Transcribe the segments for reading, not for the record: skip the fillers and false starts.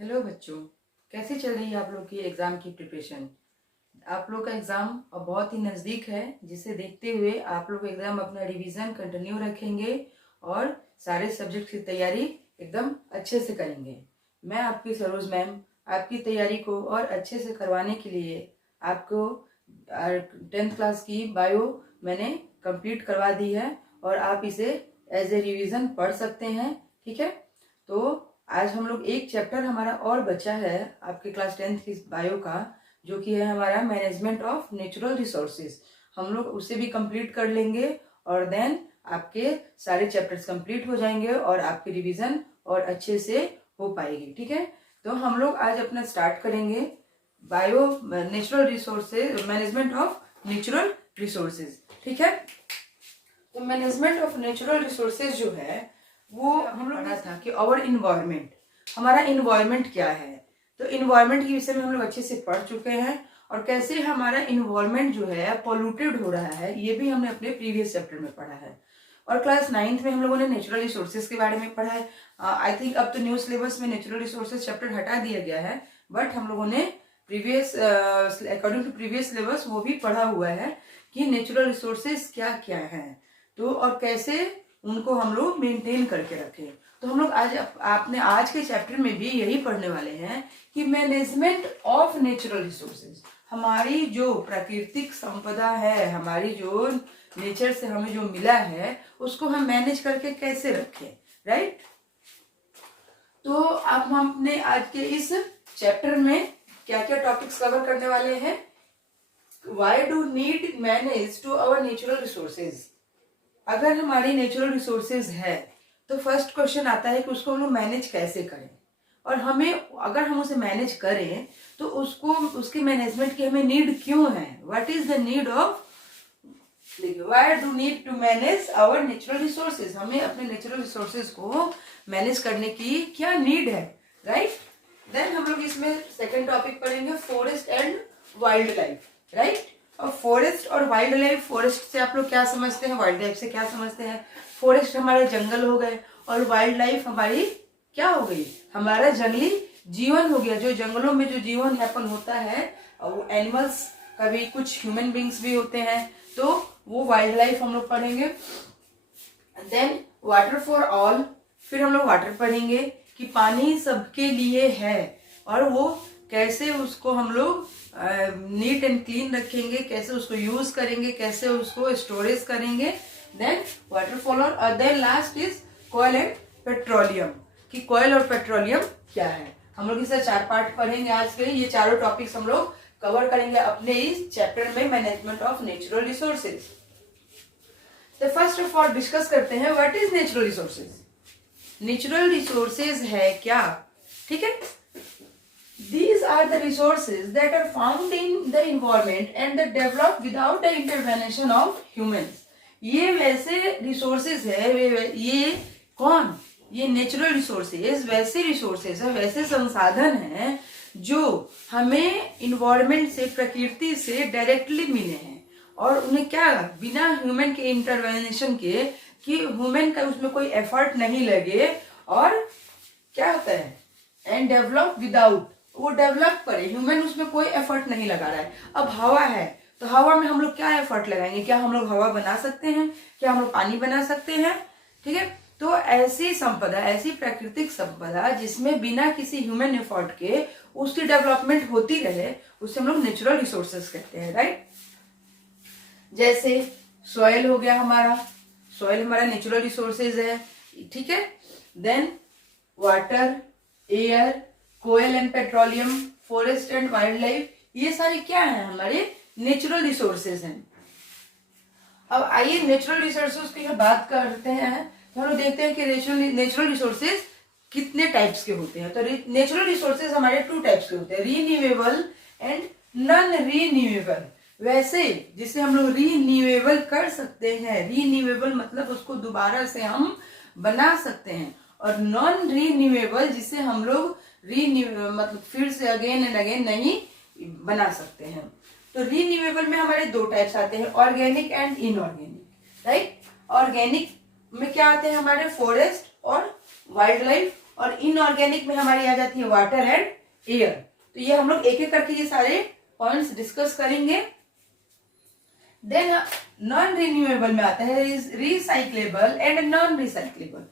Hello बच्चों, कैसे चल रही है आप लोग की एग्ज़ाम की प्रिपरेशन। आप लोग का एग्ज़ाम अब बहुत ही नज़दीक है, जिसे देखते हुए आप लोग एग्ज़ाम अपना रिवीजन कंटिन्यू रखेंगे और सारे सब्जेक्ट की तैयारी एकदम अच्छे से करेंगे। मैं आपकी सरोज मैम आपकी तैयारी को और अच्छे से करवाने के लिए आपको 10th क्लास की बायो मैंने कंप्लीट करवा दी है और आप इसे एज ए रिवीजन पढ़ सकते हैं। ठीक है, तो आज हम लोग एक चैप्टर हमारा और बचा है आपके क्लास 10th की बायो का, जो कि है हमारा मैनेजमेंट ऑफ नेचुरल रिसोर्सेज। हम लोग उसे भी कंप्लीट कर लेंगे और देन आपके सारे चैप्टर्स कंप्लीट हो जाएंगे और आपकी रिवीजन और अच्छे से हो पाएगी। ठीक है, तो हम लोग आज अपना स्टार्ट करेंगे bio natural resources, management of natural resources. ठीक है, तो मैनेजमेंट ऑफ नेचुरल रिसोर्सेज जो है वो हम लोग पढ़ा था कि और इन्वायरमेंट, हमारा इन्वायरमेंट क्या है। तो इन्वायरमेंट के विषय में हम लोग अच्छे से पढ़ चुके हैं और कैसे हमारा इन्वायरमेंट जो है पॉल्यूटेड हो रहा है, ये भी हमने अपने प्रीवियस चैप्टर में पढ़ा है। और क्लास 9th में हम लोगों ने नेचुरल रिसोर्सेज के बारे में पढ़ा है। आई थिंक अब तो न्यू सिलेबस में नेचुरल रिसोर्सेज चैप्टर हटा दिया गया है, बट हम लोगों ने previous according to previous syllabus वो भी पढ़ा हुआ है कि नेचुरल रिसोर्सेज क्या क्या है, तो और कैसे उनको हम लोग मेंटेन करके रखें। तो हम लोग आज आपने आज के चैप्टर में भी यही पढ़ने वाले हैं कि मैनेजमेंट ऑफ नेचुरल रिसोर्सेज, हमारी जो प्राकृतिक संपदा है, हमारी जो नेचर से हमें जो मिला है उसको हम मैनेज करके कैसे रखें। राइट, तो अब हम अपने आज के इस चैप्टर में क्या क्या टॉपिक्स कवर करने वाले हैं। Why do need manage to our natural resources। अगर हमारी नेचुरल रिसोर्सेज है तो फर्स्ट क्वेश्चन आता है कि उसको हम लोग मैनेज कैसे करें, और हमें अगर हम उसे मैनेज करें तो उसको उसके मैनेजमेंट की हमें नीड क्यों है। What is the need of, why do need to manage our natural resources, हमें अपने नेचुरल रिसोर्सेज को मैनेज करने की क्या नीड है। राइट, देन हम लोग इसमें सेकेंड टॉपिक पढ़ेंगे forest and wild life. Right, और फॉरेस्ट और वाइल्ड लाइफ, फॉरेस्ट से आप लोग क्या समझते हैं, वाइल्ड लाइफ से क्या समझते हैं। फॉरेस्ट हमारे जंगल हो गए और वाइल्ड लाइफ हमारी क्या हो गई, हमारा जंगली जीवन हो गया। जो जंगलों में जो जीवन यापन होता है वो एनिमल्स, कभी कुछ ह्यूमन बींग्स भी होते हैं, तो वो वाइल्ड लाइफ हम लोग पढ़ेंगे। देन वाटर फॉर ऑल, फिर हम लोग वाटर पढ़ेंगे कि पानी सबके लिए है और वो कैसे उसको हम लोग नीट एंड क्लीन रखेंगे, कैसे उसको यूज करेंगे, कैसे उसको स्टोरेज करेंगे। देन वाटर फॉल, और then last is koyla and petroleum, कि कोयल और पेट्रोलियम क्या है। हम लोग इसे 4 पार्ट पढ़ेंगे आज के। ये चारों टॉपिक्स हम लोग कवर करेंगे अपने इस चैप्टर में, मैनेजमेंट ऑफ नेचुरल रिसोर्सेज। तो फर्स्ट ऑफ ऑल डिस्कस करते हैं what is natural resources. Natural resources है क्या। ठीक है, these are the resources that are found in the environment and that develop without the intervention of humans। ये वैसे resources है, ये कौन, ये नेचुरल रिसोर्सेज वैसे रिसोर्सेज है, वैसे संसाधन है जो हमें इन्वायरमेंट से, प्रकृति से डायरेक्टली मिले हैं और उन्हें क्या बिना ह्यूमन के इंटरवेंशन के, कि ह्यूमन का उसमें कोई एफर्ट नहीं लगे, और क्या होता है एंड डेवलप विदाउट, वो डेवलप करे, ह्यूमन उसमें कोई एफर्ट नहीं लगा रहा है। अब हवा है तो हवा में हम लोग क्या एफर्ट लगाएंगे, क्या हम लोग हवा बना सकते हैं, क्या हम लोग पानी बना सकते हैं। ठीक है, तो ऐसी संपदा, ऐसी प्राकृतिक संपदा जिसमें बिना किसी ह्यूमन एफर्ट के उसकी डेवलपमेंट होती रहे, उसे हम लोग नेचुरल रिसोर्सेज कहते हैं। राइट, जैसे सॉइल हो गया हमारा, सॉइल हमारा नेचुरल रिसोर्सेज है। ठीक है, then water, air, koyla and petroleum, forest and wildlife, ये सारे क्या है, हमारे नेचुरल रिसोर्सेज हैं। अब आइए नेचुरल रिसोर्सेज की बात करते हैं, तो हम लोग देखते हैं कि नेचुरल रिसोर्सेज कितने टाइप्स के होते हैं। तो नेचुरल रिसोर्सेज हमारे 2 टाइप्स के होते हैं, रीन्यूएबल एंड नॉन रीन्यूएबल। वैसे जिसे हम लोग रीन्यूएबल कर सकते हैं, रीन्यूएबल मतलब उसको दोबारा से हम बना सकते हैं, और नॉन रीन्यूएबल जिसे हम लोग मतलब फिर से अगेन एंड अगेन नहीं बना सकते हैं। तो रीन्यूएबल में हमारे 2 टाइप्स आते हैं, organic and inorganic. Right, organic में क्या आते हैं हमारे फॉरेस्ट और वाइल्ड लाइफ, और इनऑर्गेनिक में हमारी आ जाती है वाटर एंड एयर। तो ये हम लोग एक एक करके ये सारे पॉइंट्स डिस्कस करेंगे। देन नॉन रिन्यूएबल में आता है recyclable and non recyclable.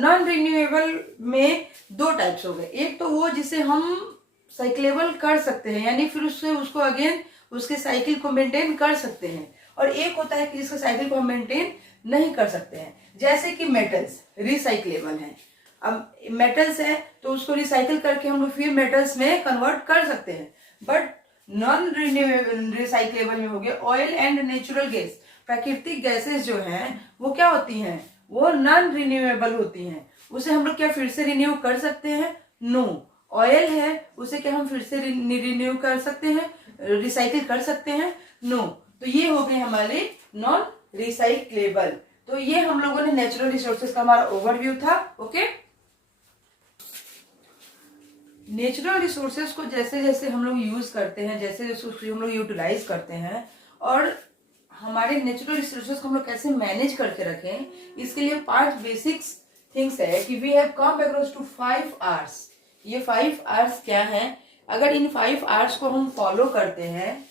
Non renewable में दो टाइप्स हो गए, एक तो वो जिसे हम साइक्लेबल कर सकते हैं, यानी फिर उससे उसको अगेन उसके साइकिल को मेंटेन कर सकते हैं, और एक होता है कि जिसका साइकिल को हम मेंटेन नहीं कर सकते हैं। जैसे कि मेटल्स रिसाइक्लेबल हैं, अब मेटल्स है तो उसको रिसाइकिल करके हम लोग फिर मेटल्स में कन्वर्ट कर सकते हैं। बट नॉन रिसाइक्लेबल में हो गया ऑयल एंड नेचुरल गैस। प्राकृतिक गैसेस जो हैं वो क्या होती हैं, वो नॉन रिन्यूएबल होती हैं। उसे हम लोग क्या फिर से रिन्यू कर सकते हैं? नो। ऑयल है उसे क्या हम फिर से रिन्यू कर सकते हैं, रिसाइकिल कर सकते हैं? नो। तो ये हो गए हमारे नॉन रिसाइक्लेबल। तो ये हम लोगों ने नेचुरल रिसोर्सेज का हमारा ओवरव्यू था। ओके, नेचुरल रिसोर्सेज को जैसे जैसे हम लोग यूज करते हैं, जैसे जैसे उसको हम लोग यूटिलाइज करते हैं, और हमारे नेचुरल रिसोर्सेज को हम लोग कैसे मैनेज करके रखें, इसके लिए 5 बेसिक्स थिंग्स है कि we have come across to 5 hours. ये 5 आवर्स क्या है? अगर इन 5 आवर्स को हम फॉलो करते हैं,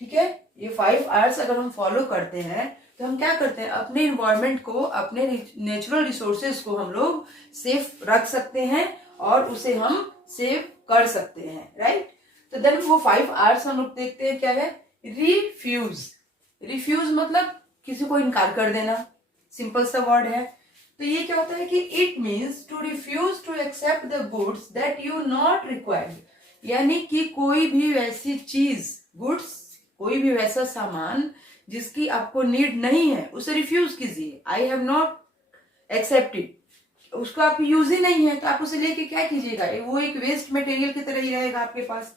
ठीक है, ये 5 आवर्स अगर हम फॉलो करते हैं तो हम क्या करते हैं, अपने इन्वायरमेंट को, अपने नेचुरल रिसोर्सेज को हम लोग सेफ रख सकते हैं और उसे हम सेव कर सकते हैं, राइट। तो देन वो 5 आवर्स हम लोग देखते हैं क्या है, रिफ्यूज। रिफ्यूज मतलब किसी को इनकार कर देना, सिंपल सा वर्ड है। तो ये क्या होता है कि it means to refuse to accept the goods that you not required, यानी कि कोई भी वैसी चीज, गुड्स, कोई भी वैसा सामान जिसकी आपको नीड नहीं है उसे रिफ्यूज कीजिए। आई हैव नॉट एक्सेप्टेड, उसको आप यूज ही नहीं है तो आप उसे लेके क्या कीजिएगा, वो एक वेस्ट मटेरियल की तरह ही रहेगा आपके पास।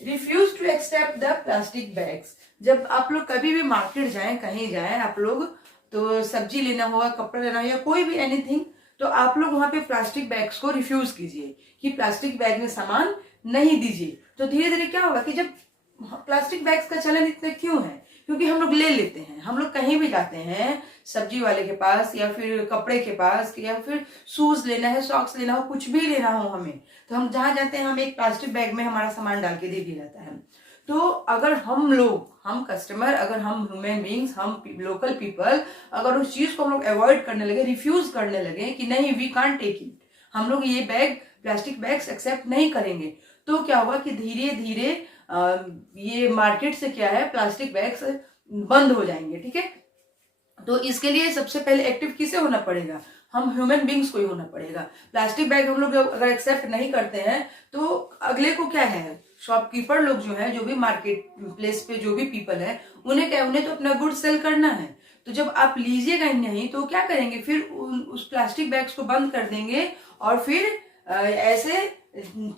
Refuse to accept the plastic bags. जब आप लोग कभी भी मार्केट जाएं, कहीं जाएं आप लोग, तो सब्जी लेना होगा, कपड़ा लेना हो या कोई भी एनीथिंग, तो आप लोग वहां पे प्लास्टिक बैग्स को रिफ्यूज कीजिए कि प्लास्टिक बैग में सामान नहीं दीजिए। तो धीरे धीरे क्या होगा कि जब प्लास्टिक बैग्स का चलन इतना क्यों है, क्योंकि हम लोग ले लेते हैं, हम लोग कहीं भी जाते हैं सब्जी वाले के पास या फिर कपड़े के पास या फिर शूज लेना है, सॉक्स लेना हो, कुछ भी लेना हो हमें, तो हम जहां जाते हैं हम एक प्लास्टिक बैग में हमारा सामान डाल के दे दिया जाता है। तो अगर हम लोग, हम कस्टमर, अगर हम ह्यूमन बींग्स, हम लोकल पीपल, अगर उस चीज को हम लोग अवॉइड करने लगे, रिफ्यूज करने लगे कि नहीं वी कांट टेक इट, हम लोग ये बैग, प्लास्टिक बैग्स एक्सेप्ट नहीं करेंगे, तो क्या होगा कि धीरे धीरे ये मार्केट से क्या है, प्लास्टिक बैग्स बंद हो जाएंगे, ठीक है। तो इसके लिए सबसे पहले एक्टिव किसे होना पड़ेगा, हम ह्यूमन बींग्स को ही होना पड़ेगा। प्लास्टिक बैग हम लोग अगर एक्सेप्ट नहीं करते हैं तो अगले को क्या है, शॉपकीपर लोग जो है, जो भी मार्केट प्लेस पे जो भी पीपल है, उन्हें क्या, उन्हें तो अपना गुड सेल करना है। तो जब आप लीजिएगा नहीं तो क्या करेंगे, फिर उस प्लास्टिक बैग्स को बंद कर देंगे और फिर ऐसे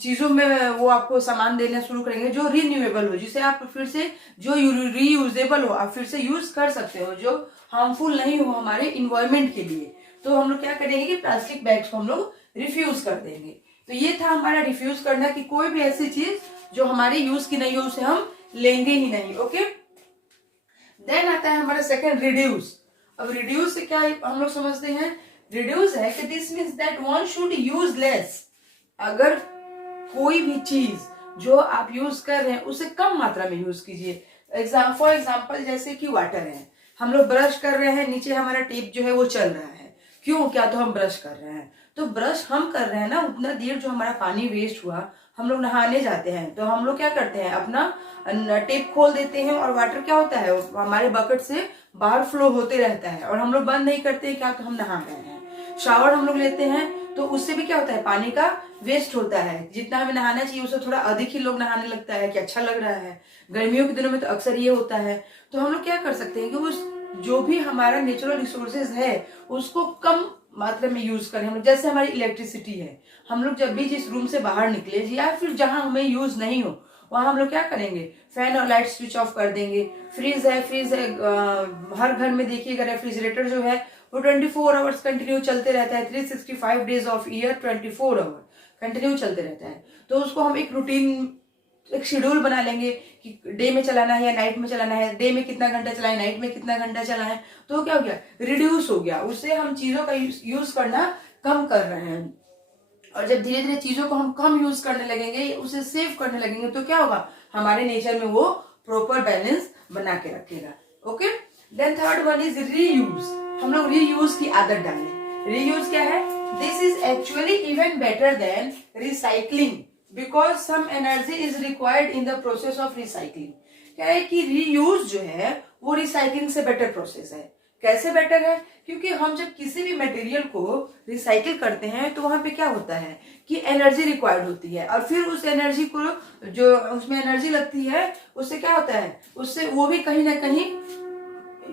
चीजों में वो आपको सामान देना शुरू करेंगे जो रिन्यूएबल हो, जिसे आप फिर से, जो रीयूजेबल हो, आप फिर से यूज कर सकते हो, जो हार्मफुल नहीं हो हमारे इन्वायरमेंट के लिए। तो हम लोग क्या करेंगे कि प्लास्टिक बैग्स को हम लोग रिफ्यूज कर देंगे। तो ये था हमारा रिफ्यूज करना, कि कोई भी ऐसी चीज जो हमारे यूज की नहीं हो उसे हम लेंगे ही नहीं। ओके, देन आता है हमारा सेकंड, रिड्यूस। अब रिड्यूस से क्या हम लोग समझते हैं, रिड्यूस है कि this means that one should use less. अगर कोई भी चीज जो आप यूज कर रहे हैं उसे कम मात्रा में यूज कीजिए। फॉर एग्जाम्पल जैसे कि वाटर है, हम लोग ब्रश कर रहे हैं, नीचे हमारा टेप जो है वो चल रहा है, क्यों, क्या, तो हम ब्रश कर रहे हैं, तो ब्रश हम कर रहे हैं ना, उतना देर जो हमारा पानी वेस्ट हुआ, हम लोग नहाने जाते हैं तो हम लोग क्या करते हैं, अपना टेप खोल देते हैं और वाटर क्या होता है, हमारे बकेट से बाहर फ्लो होते रहता है और हम लोग बंद नहीं करते हैं, क्या, तो हम नहा रहे हैं। शावर हम लोग लेते हैं तो उससे भी क्या होता है, पानी का वेस्ट होता है, जितना हमें नहाना चाहिए उससे थोड़ा अधिक ही लोग नहाने लगता है कि अच्छा लग रहा है। गर्मियों के दिनों में तो अक्सर ये होता है। तो हम लोग क्या कर सकते हैं कि उस जो भी हमारा नेचुरल रिसोर्सेज है उसको कम मात्रा में यूज करें। हम लोग जैसे हमारी इलेक्ट्रिसिटी है, हम लोग जब भी जिस रूम से बाहर निकले या फिर जहां हमें यूज नहीं हो वहां हम लोग क्या करेंगे, फैन और लाइट स्विच ऑफ कर देंगे। फ्रिज है, हर घर में देखिएगा रेफ्रिजरेटर जो है वो 24 आवर्स कंटिन्यू चलते रहता है, 365 days of year 24 hour continue चलते रहता है। तो उसको हम एक रूटीन, एक शेड्यूल बना लेंगे कि डे में चलाना है या नाइट में चलाना है, डे में कितना घंटा चलाएं, नाइट में कितना घंटा चलाएं। तो क्या हो गया, रिड्यूस हो गया, उससे हम चीजों का यूज करना कम कर रहे हैं। और जब धीरे धीरे चीजों को हम कम यूज करने लगेंगे, उसे सेव करने लगेंगे, तो क्या होगा, हमारे नेचर में वो प्रॉपर बैलेंस बना के रखेगा। Okay, then third one is reuse. हम लोग रीयूज की आदत डालें। रीयूज क्या है? This is actually even better than recycling because some energy is required in the process of recycling. क्या है कि रीयूज जो है वो रिसाइकलिंग से बेटर प्रोसेस है। कैसे बेटर है? क्योंकि हम जब किसी भी मटेरियल को रिसाइकिल करते हैं तो वहां पे क्या होता है कि एनर्जी रिक्वायर्ड होती है, और फिर उस एनर्जी को, जो उसमें एनर्जी लगती है, उससे क्या होता है, उससे वो भी कहीं ना कहीं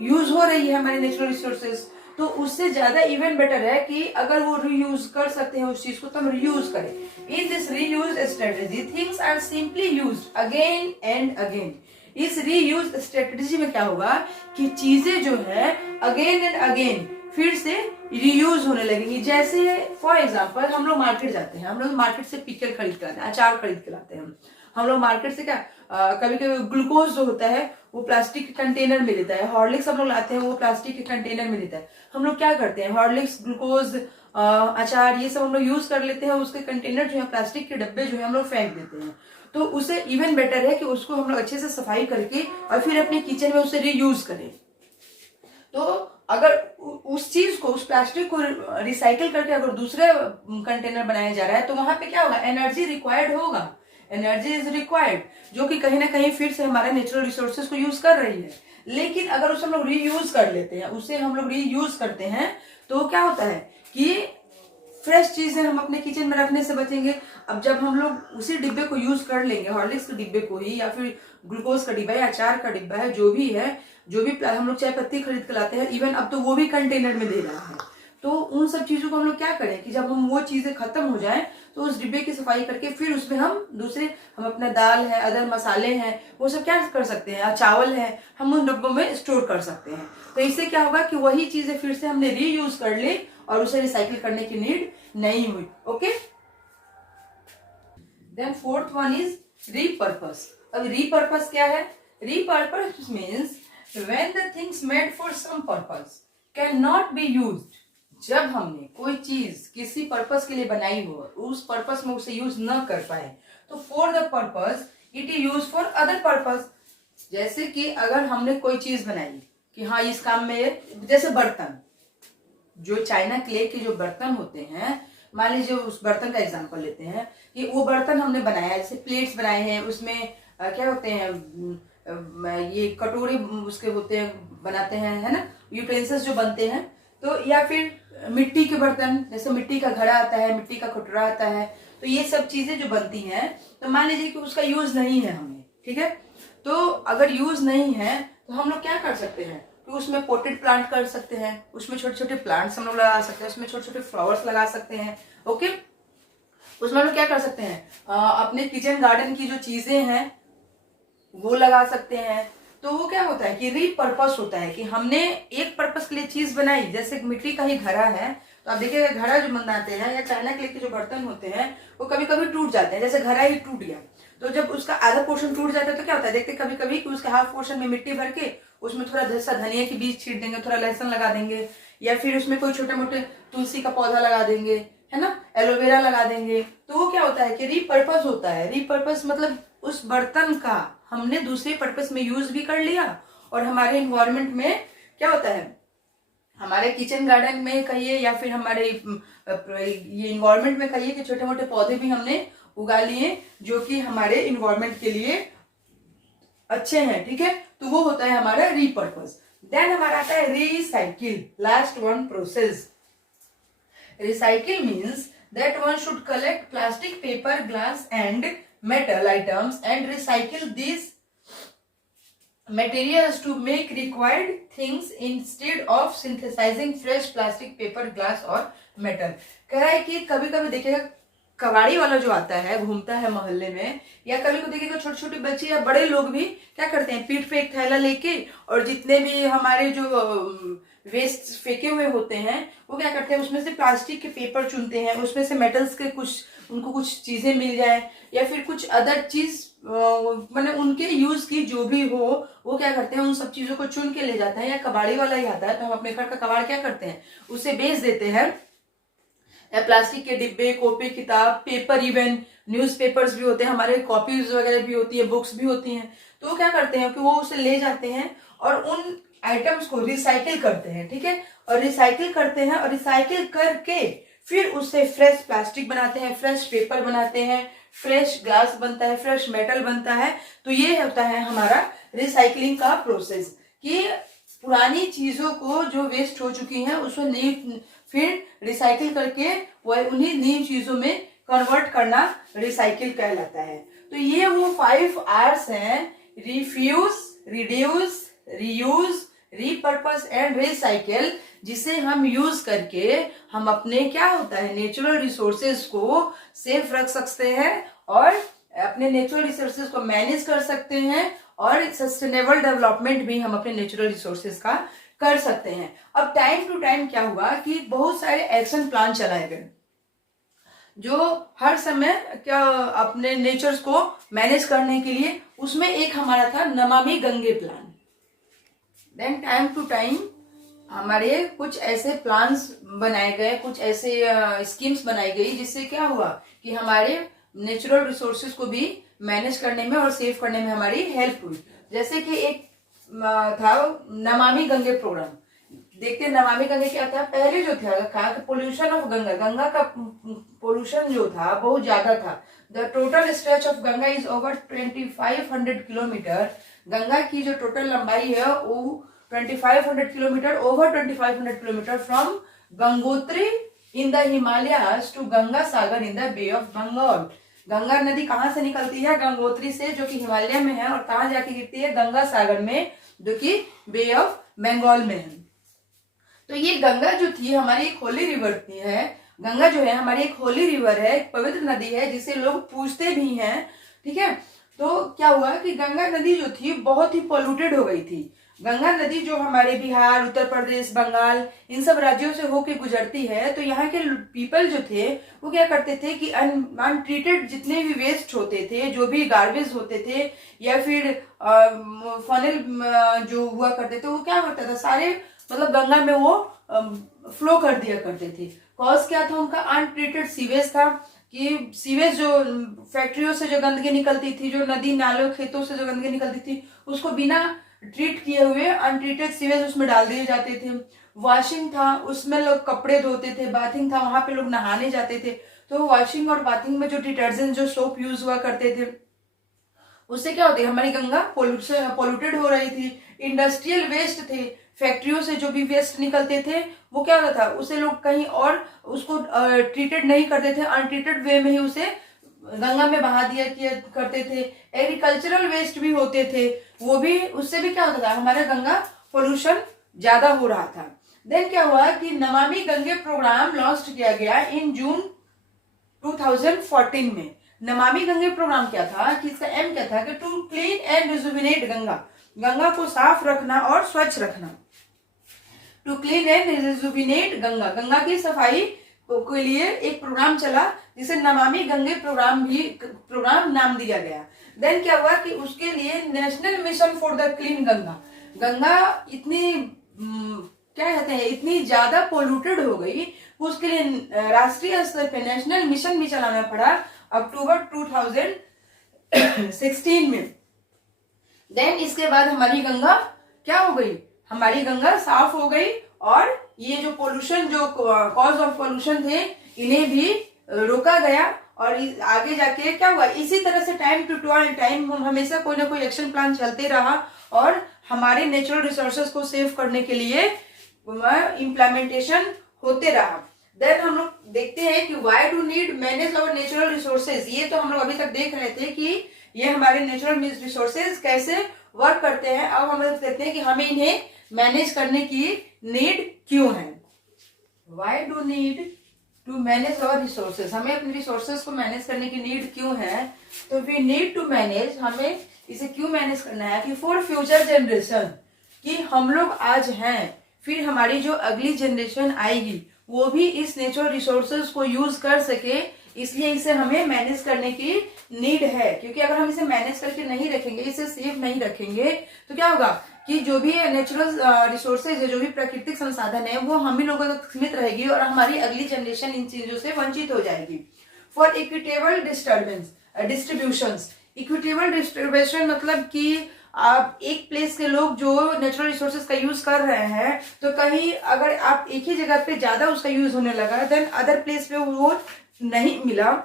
यूज हो रही है हमारे नेचुरल रिसोर्सेज। तो उससे ज्यादा इवन बेटर है कि अगर वो रीयूज कर सकते हैं उस चीज को तो हम रीयूज करें। In this reuse strategy things are simply used again and again. इस रीयूज स्ट्रेटेजी में क्या होगा कि चीजें जो है अगेन एंड अगेन फिर से रीयूज होने लगेंगी। जैसे फॉर एग्जांपल हम लोग मार्केट जाते हैं, हम लोग मार्केट से पिकल खरीद के लाते हैं, अचार खरीद के लाते हैं। हम लोग मार्केट से क्या कभी कभी ग्लूकोज जो होता है वो प्लास्टिक के कंटेनर में लेता है, हॉर्लिक्स हम लोग लाते हैं वो प्लास्टिक के कंटेनर में लेता है। हम लोग क्या करते हैं, हॉर्लिक्स, ग्लूकोज, अचार ये सब हम लोग यूज कर लेते हैं, उसके कंटेनर जो है, प्लास्टिक के डब्बे जो है हम लोग फेंक देते हैं। तो उसे इवन बेटर है कि उसको हम लोग अच्छे से सफाई करके और फिर अपने किचन में उसे रीयूज करें। तो अगर उस चीज को, उस प्लास्टिक को रिसाइकिल करके अगर दूसरे कंटेनर बनाया जा रहा है तो वहां पे क्या होगा, एनर्जी रिक्वायर्ड होगा, एनर्जी इज रिक्वायर्ड, जो कि कहीं ना कहीं फिर से हमारे नेचुरल रिसोर्सेज को यूज कर रही है। लेकिन अगर उसे हम लोग रीयूज कर लेते हैं, उसे हम लोग रीयूज करते हैं, तो क्या होता है कि फ्रेश चीजें हम अपने किचन में रखने से बचेंगे। अब जब हम लोग उसी डिब्बे को यूज कर लेंगे, हॉर्लिक्स के डिब्बे को ही, या फिर ग्लूकोज का डिब्बा है, अचार का डिब्बा है, जो भी है, जो भी हम लोग चाय पत्ती खरीद के लाते हैं, इवन अब तो वो भी कंटेनर में दे रहा है। तो उन सब चीजों को हम लोग क्या करें कि जब हम वो चीजें खत्म हो जाए तो उस डिब्बे की सफाई करके फिर उसमें हम अपना दाल है, अदर मसाले हैं, वो सब क्या कर सकते हैं, चावल है, हम उन डब्बों में स्टोर कर सकते हैं। तो इससे क्या होगा कि वही चीजें फिर से हमने रीयूज कर ली और उसे रिसाइकिल करने की नीड नहीं हुई। Okay, then fourth one is repurpose. अब रीपर्पस क्या है? Repurpose means when the things made for some purpose can not be used. जब हमने कोई चीज किसी पर्पस के लिए बनाई हो, उस पर्पस में उसे यूज न कर पाए, तो for the purpose it is use for other purpose. जैसे कि अगर हमने कोई चीज बनाई कि हाँ इस काम में, जैसे बर्तन, जो चाइना क्ले के जो बर्तन होते हैं, मान लीजिए उस बर्तन का एग्जांपल लेते हैं कि वो बर्तन हमने बनाया, जैसे प्लेट्स बनाए हैं, उसमें क्या होते हैं, ये कटोरे उसके होते हैं, बनाते हैं, है ना, यूटेंसिल्स जो बनते हैं। तो या फिर मिट्टी के बर्तन, जैसे मिट्टी का घड़ा आता है, मिट्टी का कटोरा आता है, तो ये सब चीजें जो बनती हैं, तो मान लीजिए कि उसका यूज नहीं है हमें, ठीक है, तो अगर यूज नहीं है तो हम लोग क्या कर सकते हैं कि उसमें पोटेड प्लांट कर सकते हैं, उसमें छोटे छोटे प्लांट्स हम लोग लगा सकते हैं, उसमें छोटे छोटे फ्लावर्स लगा सकते हैं। ओके, उसमें हम लोग क्या कर सकते हैं, अपने किचन गार्डन की जो चीजें हैं वो लगा सकते हैं। तो वो क्या होता है कि रीपर्पस होता है कि हमने एक पर्पस के लिए चीज बनाई, जैसे मिट्टी का ही घड़ा है, तो आप देखिएगा घड़ा जो बनाते हैं या चाइना क्ले के जो बर्तन होते हैं वो कभी कभी टूट जाते हैं, जैसे घड़ा ही टूट गया, तो जब उसका आधा पोर्शन टूट जाता है तो क्या होता है, देखते कभी कभी कि उसके हाफ पोर्शन में मिट्टी भर के उसमें थोड़ा सा धनिया के बीज छीट देंगे, थोड़ा लहसुन लगा देंगे, या फिर उसमें कोई छोटे मोटे तुलसी का पौधा लगा देंगे, है ना, एलोवेरा लगा देंगे। तो वो क्या होता है कि रीपर्पस होता है। रीपर्पस मतलब उस बर्तन का हमने दूसरे पर्पस में यूज भी कर लिया, और हमारे इन्वायरमेंट में क्या होता है, हमारे किचन गार्डन में कहिए या फिर हमारे ये इन्वायरमेंट में कहिए कि छोटे मोटे पौधे भी हमने उगा लिए जो कि हमारे इन्वायरमेंट के लिए अच्छे हैं, ठीक है। तो वो होता है हमारा रीपर्पस। देन हमारा आता है recycle, last one process. Recycle means that one should collect plastic, paper, glass and metal items and recycle these materials to make required things instead of synthesizing fresh plastic, paper, glass और metal। कह रहा है कि कभी कभी देखिएगा कबाड़ी वाला जो आता है, घूमता है मोहल्ले में, या कभी को देखिएगा छोटे छोटे बच्चे या बड़े लोग भी क्या करते हैं, पीठ पे एक थैला लेके और जितने भी हमारे जो वेस्ट फेंके हुए होते हैं वो क्या करते हैं, उसमें से प्लास्टिक के पेपर चुनते हैं, उसमें से मेटल्स के कुछ उनको कुछ चीजें मिल जाए या फिर कुछ अदर चीज मतलब उनके यूज की जो भी हो, वो क्या करते हैं उन सब चीजों को चुन के ले जाते हैं। या कबाड़ी वाला ही आता है तो हम अपने घर का कबाड़ क्या करते हैं, उसे बेच देते हैं या प्लास्टिक के डिब्बे, कॉपी, किताब, पेपर, इवन न्यूज़पेपर्स भी होते हैं हमारे, कॉपीज वगैरह भी होती है, बुक्स भी होती हैं। तो वो क्या करते हैं कि वो उसे ले जाते हैं और उन आइटम्स को रिसाइकिल करते हैं, ठीक है, और रिसाइकिल करते हैं और रिसाइकिल करके फिर उससे फ्रेश प्लास्टिक बनाते हैं, फ्रेश पेपर बनाते हैं, फ्रेश ग्लास बनता है, फ्रेश मेटल बनता है। तो ये होता है हमारा रिसाइकलिंग का प्रोसेस, कि पुरानी चीजों को जो वेस्ट हो चुकी हैं उसको नई फिर रिसाइकिल करके वह उन्हीं नई चीजों में कन्वर्ट करना रिसाइकिल कहलाता है। तो ये वो 5 R's हैं, refuse, reduce, reuse, repurpose and recycle, जिसे हम यूज करके हम अपने क्या होता है नेचुरल रिसोर्सेज को सेफ रख सकते हैं और अपने नेचुरल रिसोर्सेज को मैनेज कर सकते हैं और सस्टेनेबल डेवलपमेंट भी हम अपने नेचुरल रिसोर्सेज का कर सकते हैं। अब टाइम टू टाइम क्या हुआ कि बहुत सारे एक्शन प्लान चलाए गए जो हर समय क्या अपने नेचर्स को मैनेज करने के लिए, उसमें एक हमारा था Namami Gange plan. Then time to time हमारे कुछ ऐसे प्लान्स बनाए गए, कुछ ऐसे स्कीम्स बनाई गई जिससे क्या हुआ कि हमारे नेचुरल रिसोर्सेज को भी मैनेज करने में और सेव करने में हमारी हेल्प हुई। जैसे कि एक था नमामि गंगे प्रोग्राम। देखते हैं नमामि गंगे क्या था। पहले जो था पोल्यूशन ऑफ गंगा, गंगा का पोल्यूशन जो था बहुत ज्यादा था। The total stretch of Ganga is over 2500 kilometre. Ganga की जो टोटल लंबाई है वो 2500 kilometre, over 2500 kilometre from Gangotri in the Himalayas to Ganga Sagar in the bay of Bengal. Ganga नदी कहाँ से निकलती है? गंगोत्री से, जो कि हिमालय में है, और कहाँ जाके गिरती है? गंगा सागर में, जो कि बे ऑफ बंगाल में है। तो ये गंगा जो थी हमारी एक होली रिवर थी है। गंगा जो है हमारी एक होली रिवर है, एक पवित्र नदी है जिसे लोग पूजते भी हैं, ठीक है। तो क्या हुआ कि गंगा नदी जो थी बहुत ही पोल्यूटेड हो गई थी। गंगा नदी जो हमारे बिहार, उत्तर प्रदेश, बंगाल, इन सब राज्यों से होके गुजरती है। तो यहाँ के पीपल जो थे वो क्या करते थे कि अनट्रीटेड जितने भी वेस्ट होते थे, जो भी गार्बेज होते थे या फिर फनल जो हुआ करते थे, वो क्या करता था सारे मतलब गंगा में वो फ्लो कर दिया करते थे। कॉज क्या था उनका? अनट्रीटेड सीवेज था, कि सीवेज जो फैक्ट्रियों से जो गंदगी निकलती थी, जो नदी नालों खेतों से जो गंदगी निकलती थी, उसको बिना ट्रीट किए हुए अनट्रीटेड सीवेज उसमें डाल दिए जाते थे। वॉशिंग था, उसमें लोग कपड़े धोते थे। बाथिंग था, वहां पे लोग नहाने जाते थे। तो वॉशिंग और बाथिंग में जो डिटर्जेंट, जो सोप यूज हुआ करते थे, उससे क्या होती है हमारी गंगा पोल्यूटेड हो रही थी। इंडस्ट्रियल वेस्ट थे, फैक्ट्रियों से जो भी वेस्ट निकलते थे वो क्या होता था, उसे लोग कहीं और उसको ट्रीटेड नहीं करते थे, अनट्रीटेड वे में ही उसे गंगा में बहा दिया करते थे। एग्रीकल्चरल वेस्ट भी होते थे, वो भी, उससे भी क्या होता था हमारा गंगा पोल्यूशन ज्यादा हो रहा था। देन क्या हुआ कि नमामि गंगे प्रोग्राम लॉन्च किया गया इन जून 2014 में। नमामि गंगे प्रोग्राम क्या था कि इसका एम क्या था कि to clean and rejuvenate Ganga, Ganga को साफ रखना और स्वच्छ रखना। To clean and rejuvenate Ganga, Ganga की सफाई के लिए एक प्रोग्राम चला जिसे नमामि गंगे प्रोग्राम नाम दिया गया। देन क्या हुआ कि उसके लिए national mission for the clean Ganga, Ganga इतनी क्या कहते हैं इतनी ज्यादा पोल्यूटेड हो गई, उसके लिए राष्ट्रीय स्तर पे नेशनल मिशन भी चलाना पड़ा अक्टूबर 2016 में। देन इसके बाद हमारी गंगा क्या हो गई, हमारी गंगा साफ हो गई और ये जो पोल्यूशन, जो कॉज ऑफ पोल्यूशन थे, इन्हें भी रोका गया। और आगे जाके क्या हुआ, इसी तरह से टाइम टू टाइम हमेशा कोई ना कोई एक्शन प्लान चलते रहा और हमारे नेचुरल रिसोर्सेज को सेव करने के लिए इम्प्लीमेंटेशन होते रहा। देन हम लोग देखते हैं कि why do need manage our natural resources. ये तो हम लोग अभी तक देख रहे थे कि ये हमारे नेचुरल रिसोर्सेज कैसे वर्क करते हैं। अब हम लोग देखते हैं कि हमें इन्हें मैनेज करने की नीड क्यों है। Why do need to manage our resources, हमें अपने रिसोर्सेज को मैनेज करने की नीड क्यों है? तो वी नीड टू मैनेज, हमें इसे क्यों मैनेज करना है कि फॉर फ्यूचर जनरेशन, कि हम लोग आज हैं, फिर हमारी जो अगली जनरेशन आएगी वो भी इस नेचुरल रिसोर्सेज को यूज कर सके, इसलिए इसे हमें मैनेज करने की नीड है। क्योंकि अगर हम इसे मैनेज करके नहीं रखेंगे, इसे सेफ नहीं रखेंगे, तो क्या होगा कि जो भी नेचुरल रिसोर्सेज है, जो भी प्राकृतिक संसाधन है, वो हम ही लोगों तक सीमित रहेगी और हमारी अगली जनरेशन इन चीजों से वंचित हो जाएगी। For equitable distribution, equitable distribution मतलब कि आप एक प्लेस के लोग जो नेचुरल रिसोर्सेज का यूज कर रहे हैं, तो कहीं अगर आप एक ही जगह पे ज्यादा उसका यूज होने लगा, देन अदर प्लेस पे वो नहीं मिला।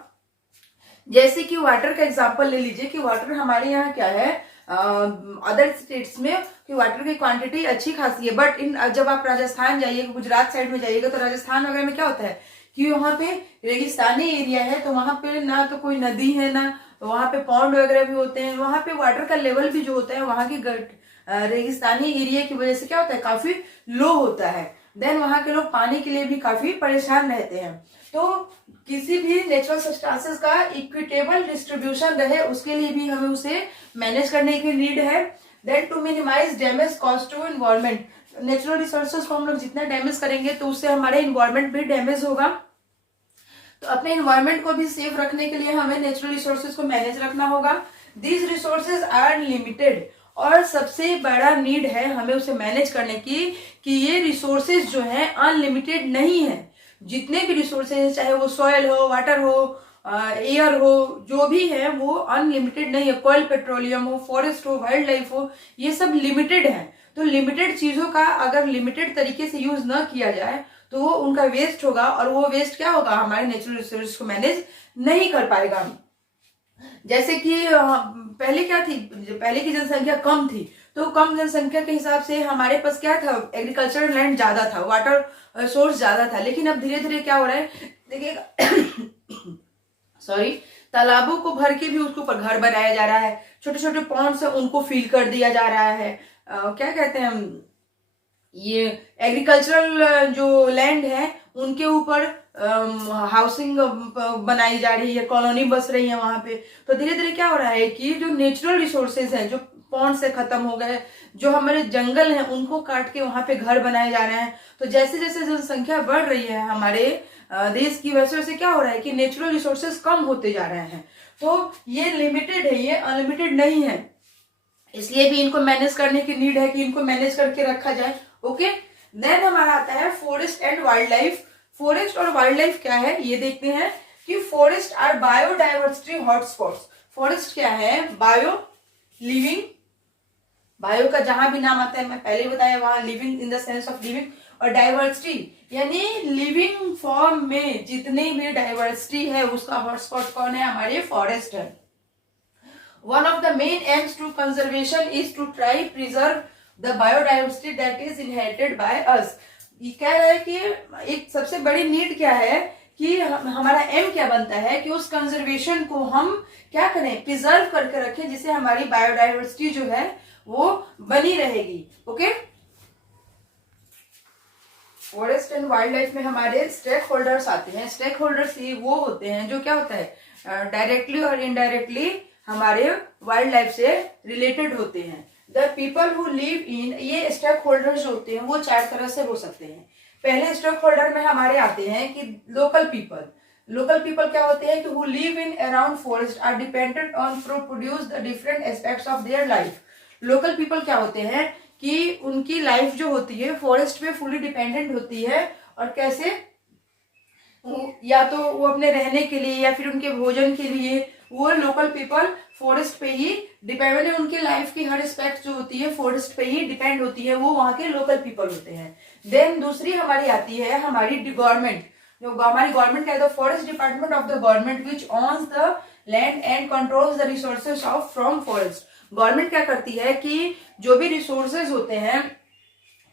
जैसे कि वाटर का एग्जांपल ले लीजिए कि वाटर हमारे यहाँ क्या है, अदर स्टेट्स में कि वाटर की क्वांटिटी अच्छी खासी है, बट जब आप राजस्थान जाइएगा, गुजरात साइड में जाइएगा, तो राजस्थान वगैरह में क्या होता है कि वहां पे रेगिस्तानी एरिया है, तो वहां पे ना तो कोई नदी है, ना वहां पे पॉन्ड वगैरह भी होते हैं, वहां पे वाटर का लेवल भी जो होता है वहां की रेगिस्तानी एरिया की वजह से क्या होता है, काफी लो होता है। देन वहां के लोग पानी के लिए भी काफी परेशान रहते हैं। तो किसी भी नेचुरल सब्सटेंसेस का इक्विटेबल डिस्ट्रीब्यूशन रहे, उसके लिए भी हमें उसे मैनेज करने की नीड है। Then to minimise damage cause to environment, natural resources को हम लोग जितना डैमेज करेंगे तो उससे हमारा एनवायरमेंट भी डैमेज होगा। तो अपने एनवायरमेंट को भी सेफ रखने के लिए हमें नेचुरल रिसोर्सेज को मैनेज रखना होगा। दीज रिसोर्सेज आर लिमिटेड, और सबसे बड़ा नीड है हमें उसे मैनेज करने की कि ये रिसोर्सेज जो है अनलिमिटेड नहीं है। जितने भी रिसोर्सेज, चाहे वो सॉयल हो, वाटर हो, एयर हो, जो भी है वो अनलिमिटेड नहीं है। कोयल, पेट्रोलियम हो, फॉरेस्ट हो, वाइल्ड लाइफ हो, ये सब लिमिटेड है। तो लिमिटेड चीजों का अगर लिमिटेड तरीके से यूज न किया जाए तो वो उनका वेस्ट होगा, और वो वेस्ट क्या होगा, हमारे नेचुरल रिसोर्स को मैनेज नहीं कर पाएगा। जैसे कि पहले क्या थी, पहले की जनसंख्या कम थी, तो कम जनसंख्या के हिसाब से हमारे पास क्या था, एग्रीकल्चरल लैंड ज्यादा था, वाटर सोर्स ज्यादा था। लेकिन अब धीरे धीरे क्या हो रहा है, देखिएगा सॉरी, तालाबों को भर के भी उसके ऊपर घर बनाया जा रहा है, छोटे छोटे पॉन्ड्स है उनको फिल कर दिया जा रहा है। क्या कहते हैं हम, ये एग्रीकल्चरल जो लैंड है उनके ऊपर हाउसिंग बनाई जा रही है, कॉलोनी बस रही है वहां पे। तो धीरे धीरे क्या हो रहा है कि जो नेचुरल रिसोर्सेज हैं, जो पॉन्ड से खत्म हो गए, जो हमारे जंगल हैं, उनको काट के वहां पे घर बनाए जा रहे हैं। तो जैसे जैसे जनसंख्या बढ़ रही है हमारे देश की, वैसे वैसे क्या हो रहा है कि नेचुरल रिसोर्सेज कम होते जा रहे हैं। तो ये लिमिटेड है, ये अनलिमिटेड नहीं है, इसलिए भी इनको मैनेज करने की नीड है कि इनको मैनेज करके रखा जाए। ओके, देन हमारा आता है forest and wildlife. Forest और वाइल्ड लाइफ क्या है ये देखते हैं कि forest are biodiversity hotspots. Forest क्या है, बायो लिविंग, बायो का जहां भी नाम आता है मैं पहले बताया, वहां living in the sense of living, और डाइवर्सिटी यानी लिविंग फॉर्म में जितनी भी डाइवर्सिटी है उसका हॉटस्पॉट कौन है, हमारे फॉरेस्ट है। One of the main aims to conservation is to try preserve the biodiversity that is inherited by us। ये कह रहा है कि एक सबसे बड़ी नीड क्या है कि हमारा एम क्या बनता है कि उस कंजर्वेशन को हम क्या करें, प्रिजर्व करके रखें, जिससे हमारी बायोडाइवर्सिटी जो है वो बनी रहेगी। Okay, forest and wild life में हमारे स्टेक होल्डर्स आते हैं। स्टेक होल्डर्स ये वो होते हैं जो क्या होता है, डायरेक्टली और इनडायरेक्टली हमारे वाइल्ड लाइफ से रिलेटेड होते हैं। द पीपल हु लिव इन, ये स्टेक होल्डर्स होते हैं वो चार तरह से हो सकते हैं। पहले स्टेक होल्डर में हमारे आते हैं कि लोकल पीपल। लोकल पीपल क्या होते हैं कि who live in around forest are dependent on produce the different aspects of their life. Local people क्या होते हैं कि उनकी लाइफ जो होती है फॉरेस्ट पे फुली डिपेंडेंट होती है, और कैसे, या तो वो अपने रहने के लिए या फिर उनके भोजन के लिए वो लोकल पीपल फॉरेस्ट पे ही डिपेंड है। उनकी लाइफ की हर एस्पेक्ट जो होती है फॉरेस्ट पे ही डिपेंड होती है, वो वहां के लोकल पीपल होते हैं। देन दूसरी हमारी आती है हमारी गवर्नमेंट। जो हमारी गवर्नमेंट क्या है, forest department of the government which owns the land and controls the resources of from forest. Government क्या करती है कि जो भी रिसोर्सेज होते हैं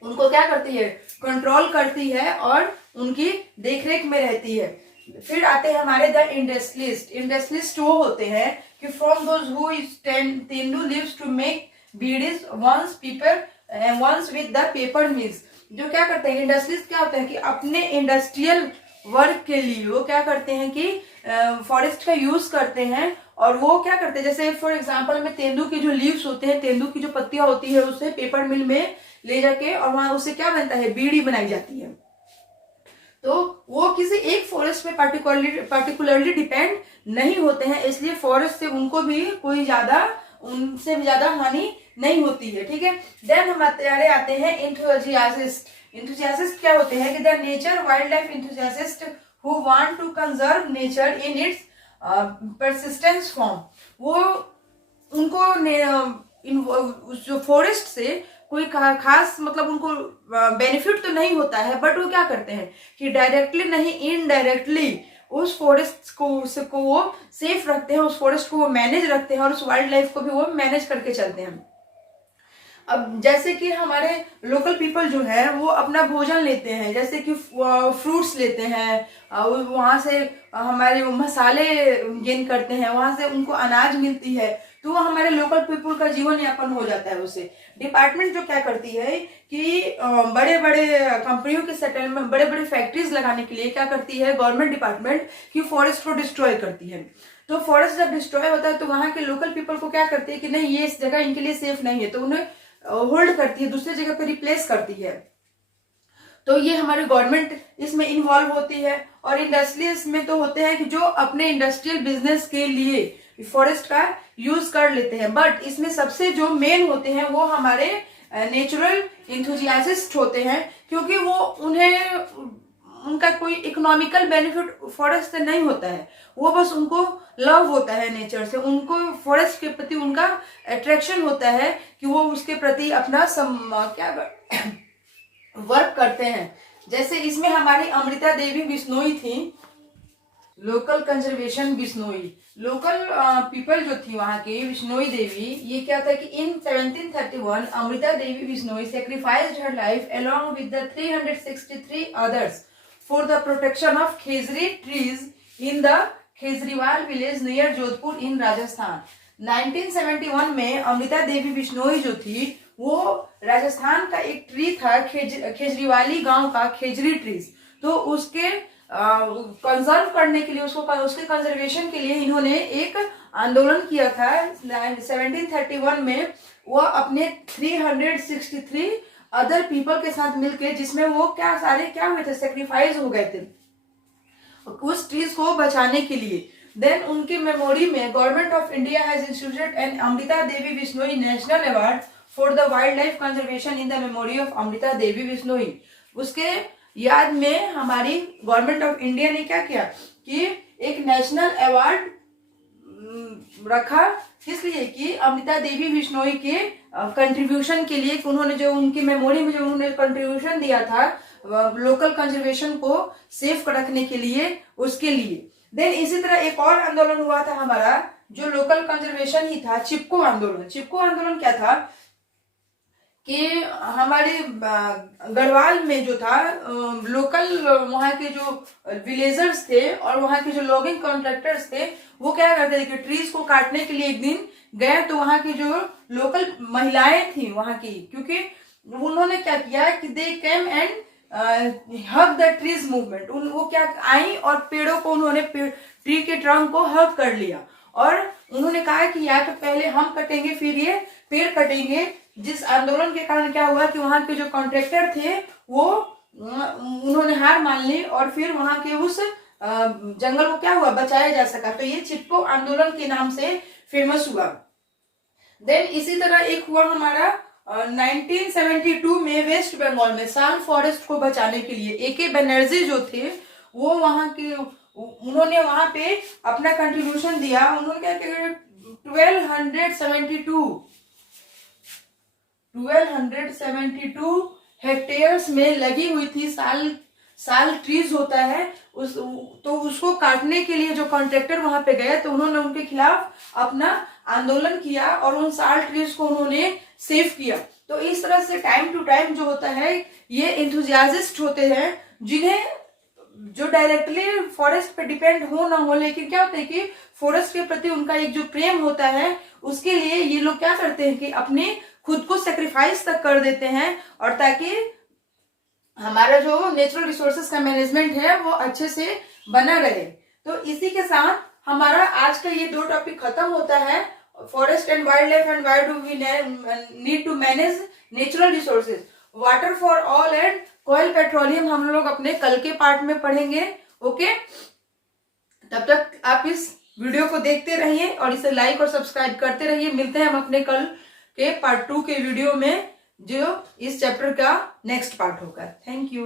उनको क्या करती है, कंट्रोल करती है और उनकी देखरेख में रहती है। फिर आते हैं हमारे द इंडस्ट्रियलिस्ट। इंडस्ट्रियलिस्ट वो होते हैं कि from those who tendu leaves to make bidis ones paper ones with the paper mills. जो क्या करते हैं इंडस्ट्रियलिस्ट, क्या होते हैं कि अपने इंडस्ट्रियल वर्क के लिए वो क्या करते हैं कि फॉरेस्ट का यूज करते हैं, और वो क्या करते हैं, जैसे फॉर एग्जांपल में तेंदू के जो लीव्स होते हैं, तेंदू की जो पत्तियां होती है, उसे पेपर मिल में ले जाके और वहां उससे क्या बनता है, बीड़ी बनाई जाती है। तो वो किसी एक फॉरेस्ट पे पार्टिकुलरली डिपेंड नहीं होते हैं, इसलिए फॉरेस्ट से उनको भी कोई ज्यादा, उनसे भी ज्यादा हानि नहीं होती है, ठीक है। देन हमारे आते हैं इंथुजियासिस्ट। इंथुजियासिस्ट क्या होते हैं कि the nature wild life enthusiast who want to conserve nature in its persistence form. वो उनको जो फॉरेस्ट से कोई खास मतलब उनको बेनिफिट तो नहीं होता है, बट वो क्या करते हैं कि डायरेक्टली नहीं इनडायरेक्टली उस फॉरेस्ट को वो सेफ रखते हैं, उस फॉरेस्ट को वो मैनेज रखते हैं और उस वाइल्ड लाइफ को भी वो मैनेज करके चलते हैं। अब जैसे कि हमारे लोकल पीपल जो है वो अपना भोजन लेते हैं, जैसे कि फ्रूट्स लेते हैं, वहां से हमारे मसाले गेन करते हैं, वहां से उनको अनाज मिलती है, तो वो हमारे लोकल पीपल का जीवन यापन हो जाता है उससे। डिपार्टमेंट जो क्या करती है कि बड़े बड़े कंपनियों के सेटलमेंट, बड़े बड़े फैक्ट्रीज लगाने के लिए क्या करती है गवर्नमेंट डिपार्टमेंट कि फॉरेस्ट को डिस्ट्रॉय करती है। तो फॉरेस्ट जब डिस्ट्रॉय होता है तो वहां के लोकल पीपल को क्या करती है कि नहीं ये इस जगह इनके लिए सेफ नहीं है, तो उन्हें होल्ड करती है, दूसरी जगह पे रिप्लेस करती है। तो ये हमारी गवर्नमेंट इसमें इन्वॉल्व होती है। और इंडस्ट्रीज में तो होते हैं कि जो अपने इंडस्ट्रियल बिजनेस के लिए फॉरेस्ट का यूज कर लेते हैं, बट इसमें सबसे जो मेन होते हैं वो हमारे नेचुरल इंथुजियासिस्ट होते हैं, क्योंकि वो उनका कोई इकोनॉमिकल बेनिफिट फॉरेस्ट से नहीं होता है, वो बस उनको लव होता है नेचर से, उनको फॉरेस्ट के प्रति उनका अट्रैक्शन होता है कि वो उसके प्रति अपना क्या वर्क करते हैं। जैसे इसमें हमारी अमृता देवी बिश्नोई थी, local conservation Bishnoi, local people जो थी वहां की बिश्नोई देवी, ये क्या था कि in 1731 Amrita Devi Bishnoi sacrificed her life along with the 363 others for the protection of khejri trees in the Khejriwal village near Jodhpur in Rajasthan. 1971 में अमृता देवी बिश्नोई जो थी वो राजस्थान का एक ट्री था खेजरीवाली गांव का खेजरी ट्रीज, तो उसके कंजर्व करने के लिए उसके कंजर्वेशन के लिए इन्होंने एक आंदोलन किया था 1731 में। वो अपने 363 अदर पीपल के साथ मिलकर, जिसमें वो क्या हुए थे, सेक्रीफाइस हो गए थे उस ट्रीज को बचाने के लिए। देन उनकी मेमोरी में government of India has instituted an Amrita Devi Bishnoi national award for the wild life conservation in the memory of Amrita Devi Bishnoi. उसके याद में हमारी गवर्नमेंट ऑफ इंडिया ने क्या किया कि एक नेशनल अवार्ड रखा, इसलिए कि अमृता देवी बिश्नोई के कंट्रीब्यूशन के लिए, उन्होंने जो उनकी मेमोरी में जो उन्होंने कंट्रीब्यूशन दिया था लोकल कंजर्वेशन को सेफ रखने के लिए, उसके लिए। देन इसी तरह एक और आंदोलन हुआ था हमारा जो लोकल कंजर्वेशन ही था, चिपको आंदोलन। चिपको आंदोलन क्या था कि हमारे गढ़वाल में जो था लोकल वहां के जो विलेजर्स थे और वहां के जो लॉगिंग कॉन्ट्रैक्टर्स थे, वो क्या करते थे कि ट्रीज को काटने के लिए एक दिन गए, तो वहां की जो लोकल महिलाएं थी वहां की, क्योंकि उन्होंने क्या किया कि they came and hug the trees movement, वो क्या आई और पेड़ों को उन्होंने ट्री के ट्रंक को हग कर लिया और उन्होंने कहा कि या तो पहले हम कटेंगे फिर ये पेड़ कटेंगे। जिस आंदोलन के कारण क्या हुआ कि वहां के जो कॉन्ट्रैक्टर थे वो उन्होंने हार मान ली और फिर वहां के उस जंगल को क्या हुआ, बचाया जा सका। तो ये चिपको आंदोलन के नाम से फेमस हुआ। देन इसी तरह एक हुआ हमारा 1972 में वेस्ट बंगाल में साल फॉरेस्ट को बचाने के लिए AK बनर्जी जो थे वो वहां के, उन्होंने वहां पे अपना कंट्रीब्यूशन दिया। उन्होंने क्या किया, 1272 हेक्टेयर्स में लगी हुई थी साल ट्रीज होता है तो उसको काटने के लिए जो कॉन्ट्रैक्टर वहां पे गए तो उन्होंने उनके खिलाफ अपना आंदोलन किया और उन साल ट्रीज को उन्होंने सेव किया। तो इस तरह से टाइम टू टाइम जो होता है ये इंथुजियासिस्ट होते हैं जिन्हें जो डायरेक्टली फॉरेस्ट पे डिपेंड हो ना हो, लेकिन क्या होता है कि फॉरेस्ट के प्रति उनका एक जो प्रेम होता है उसके लिए ये लोग क्या करते हैं कि अपने खुद को सेक्रीफाइस तक कर देते हैं और ताकि हमारा जो नेचुरल रिसोर्सेज का मैनेजमेंट है वो अच्छे से बना रहे। तो इसी के साथ हमारा आज का ये 2 टॉपिक खत्म होता है, forest and wildlife and why do we need to manage natural resources, water for all and koyla petroleum हम लोग अपने कल के पार्ट में पढ़ेंगे। ओके, तब तक आप इस वीडियो को देखते रहिए और इसे लाइक और सब्सक्राइब करते रहिए। मिलते हैं हम अपने कल के पार्ट 2 के वीडियो में, जो इस चैप्टर का नेक्स्ट पार्ट होगा। Thank you.